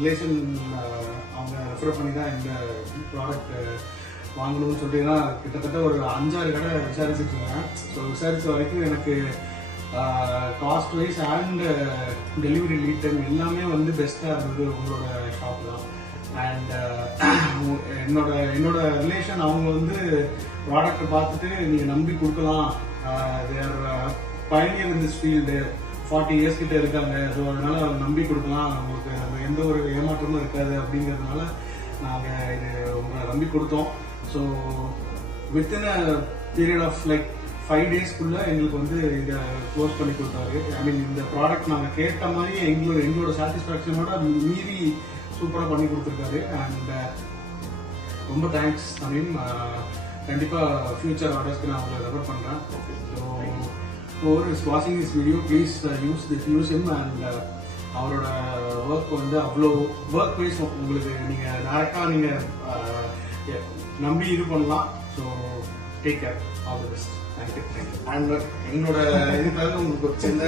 Relation அவங்க refer பண்ணி தான் இந்த ப்ராடக்ட் வாங்கணும்னு சொல்லிட்டுனா கிட்டத்தட்ட ஒரு 5-6 கடை விசாரிச்சுட்டு இருந்தேன். ஸோ விசாரித்த வரைக்கும் எனக்கு cost wise and delivery lead time எல்லாமே வந்து பெஸ்ட்டாக இருந்தது உங்களோட ஷாப் தான். அண்ட் என்னோட ரிலேஷன் அவங்க வந்து ப்ராடக்டை பார்த்துட்டு நீங்கள் நம்பி கொடுக்கலாம், தேர் பயணியர் இன் திஸ் ஃபீல்டு 40 இயர்ஸ் கிட்ட இருக்காங்க, ஸோ அதனால நம்பி கொடுக்கலாம், உங்களுக்கு நம்ம எந்த ஒரு ஏமாற்றமும் இருக்காது அப்படிங்கிறதுனால நாங்கள் இது உங்களை நம்பி கொடுத்தோம். So within a period of like 5 டேஸ்க்குள்ள எங்களுக்கு வந்து இதை க்ளோஸ் பண்ணி கொடுத்தாரு. ஐ மீன் இந்த ப்ராடக்ட் நாங்கள் கேட்ட மாதிரி எங்களோட சாட்டிஸ்ஃபேக்ஷனோட மீறி சூப்பராக பண்ணி கொடுத்துருக்காரு. அண்ட் ரொம்ப தேங்க்ஸ் தமிழ். கண்டிப்பாக ஃபியூச்சர் ஆர்டர்ஸ்க்கு நான் உங்களை ரெஃபர் பண்ணுறேன். So whoever is watching this video, please use him. And அவரோட ஒர்க் வந்து அவ்வளோ ஒர்க் வைஸ் உங்களுக்கு நீங்கள் டேரெக்டாக நீங்கள் நம்பி இது பண்ணலாம். So take care, all the best. Thank you. And என்னோட இதுக்காக உங்களுக்கு ஒரு சின்ன